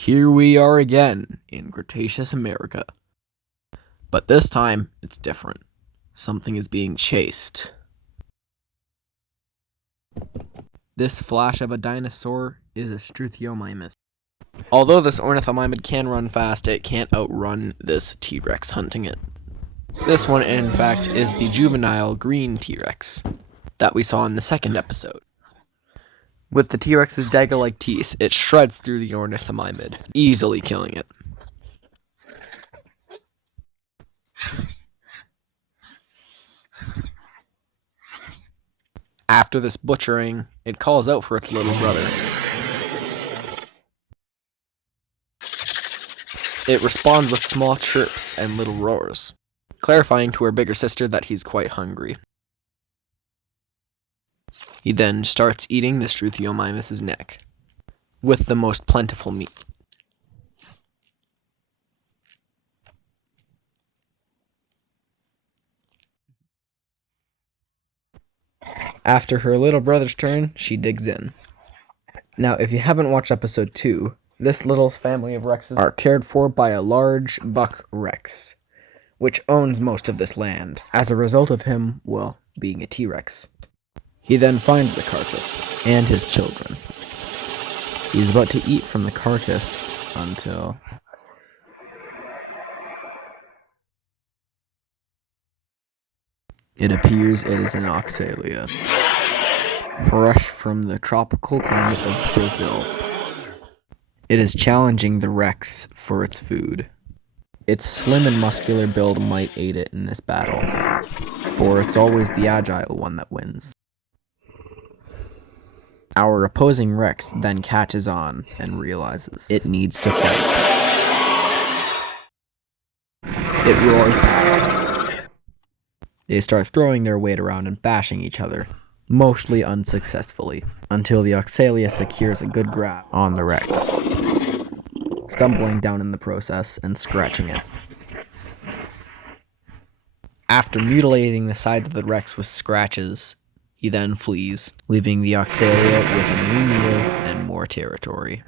Here we are again in Cretaceous America. But this time, it's different. Something is being chased. This flash of a dinosaur is a Struthiomimus. Although this ornithomimid can run fast, it can't outrun this T-Rex hunting it. This one, in fact, is the juvenile green T-Rex that we saw in the second episode. With the T-Rex's dagger-like teeth, it shreds through the ornithomimid, easily killing it. After this butchering, it calls out for its little brother. It responds with small chirps and little roars, clarifying to her bigger sister that he's quite hungry. He then starts eating the Struthiomimus's neck, with the most plentiful meat. After her little brother's turn, she digs in. Now, if you haven't watched episode 2, this little family of Rexes are cared for by a large buck Rex, which owns most of this land, as a result of him, well, being a T-Rex. He then finds the carcass and his children. He's about to eat from the carcass until... it appears it is an Oxalia, fresh from the tropical climate of Brazil. It is challenging the Rex for its food. Its slim and muscular build might aid it in this battle, for it's always the agile one that wins. Our opposing Rex then catches on and realizes it needs to fight. It roars back. They start throwing their weight around and bashing each other, mostly unsuccessfully, until the Oxalia secures a good grab on the Rex, stumbling down in the process and scratching it. After mutilating the sides of the Rex with scratches, he then flees, leaving the Oxalia with a new meal and more territory.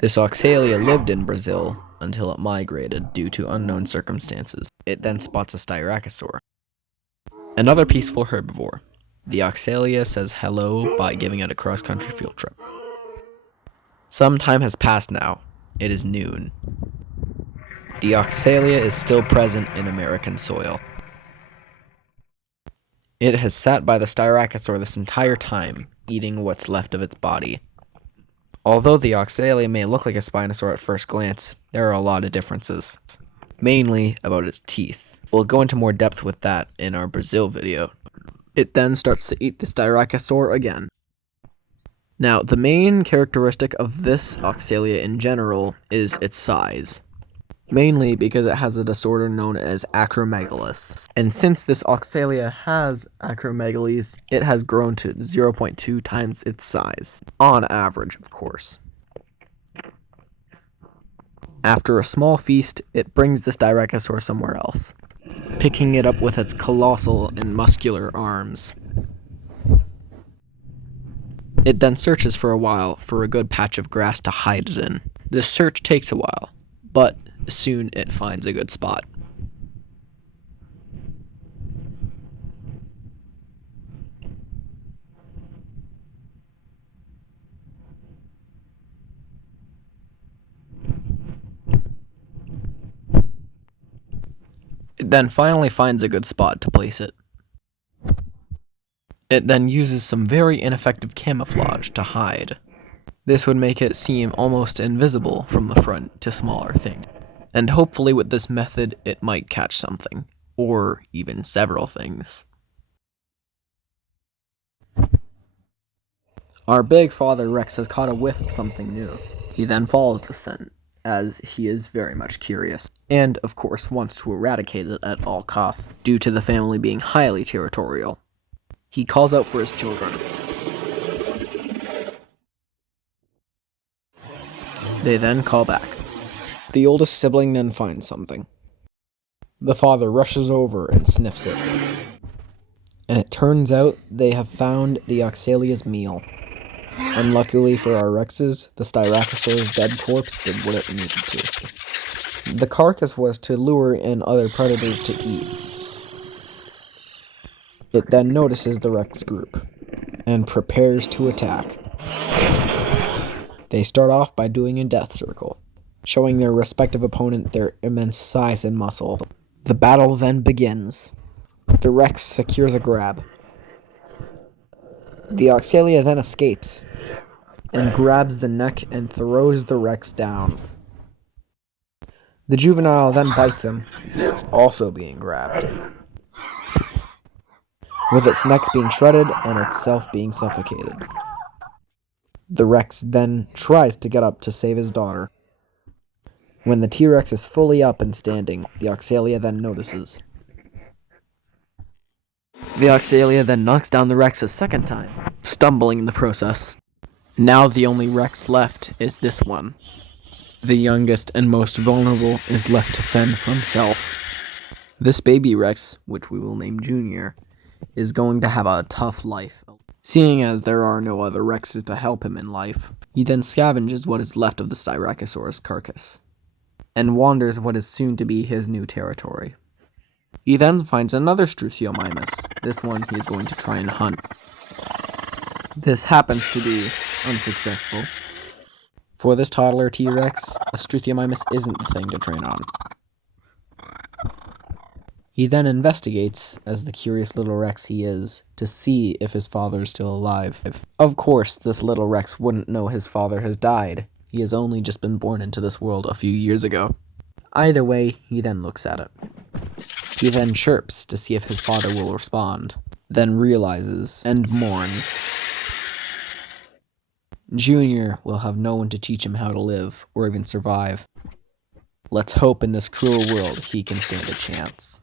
This Oxalia lived in Brazil until it migrated due to unknown circumstances. It then spots a Styracosaur, another peaceful herbivore. The Oxalia says hello by giving it a cross-country field trip. Some time has passed now. It is noon. The Oxalia is still present in American soil. It has sat by the Styracosaur this entire time, eating what's left of its body. Although the Oxalia may look like a Spinosaur at first glance, there are a lot of differences, mainly about its teeth. We'll go into more depth with that in our Brazil video. It then starts to eat the Styracosaur again. Now, the main characteristic of this Oxalia in general is its size, mainly because it has a disorder known as acromegalis. And since this Oxalia has acromegalies, it has grown to 0.2 times its size, on average, of course. After a small feast, it brings the Styracosaur somewhere else, picking it up with its colossal and muscular arms. It then searches for a while for a good patch of grass to hide it in. This search takes a while, but soon it finds a good spot. It then finally finds a good spot to place it. It then uses some very ineffective camouflage to hide. This would make it seem almost invisible from the front to smaller things. And hopefully with this method, it might catch something, or even several things. Our big father Rex has caught a whiff of something new. He then follows the scent, as he is very much curious, and of course wants to eradicate it at all costs, due to the family being highly territorial. He calls out for his children. They then call back. The oldest sibling then finds something. The father rushes over and sniffs it. And it turns out they have found the Oxalia's meal. Unluckily for our Rexes, the Styracosaur's dead corpse did what it needed to. The carcass was to lure in other predators to eat. It then notices the Rex group and prepares to attack. They start off by doing a death circle, showing their respective opponent their immense size and muscle. The battle then begins. The Rex secures a grab. The Oxalia then escapes and grabs the neck and throws the Rex down. The juvenile then bites him, also being grabbed, with its neck being shredded and itself being suffocated. The Rex then tries to get up to save his daughter. When the T-Rex is fully up and standing, the Oxalia then notices. The Oxalia then knocks down the Rex a second time, stumbling in the process. Now the only Rex left is this one. The youngest and most vulnerable is left to fend for himself. This baby Rex, which we will name Junior, is going to have a tough life. Seeing as there are no other Rexes to help him in life, he then scavenges what is left of the Styracosaurus carcass, and wanders what is soon to be his new territory. He then finds another Struthiomimus. This one he is going to try and hunt. This happens to be unsuccessful. For this toddler T-Rex, a Struthiomimus isn't the thing to train on. He then investigates, as the curious little Rex he is, to see if his father is still alive. Of course, this little Rex wouldn't know his father has died. He has only just been born into this world a few years ago. Either way, he then looks at it. He then chirps to see if his father will respond, then realizes and mourns. Junior will have no one to teach him how to live, or even survive. Let's hope in this cruel world he can stand a chance.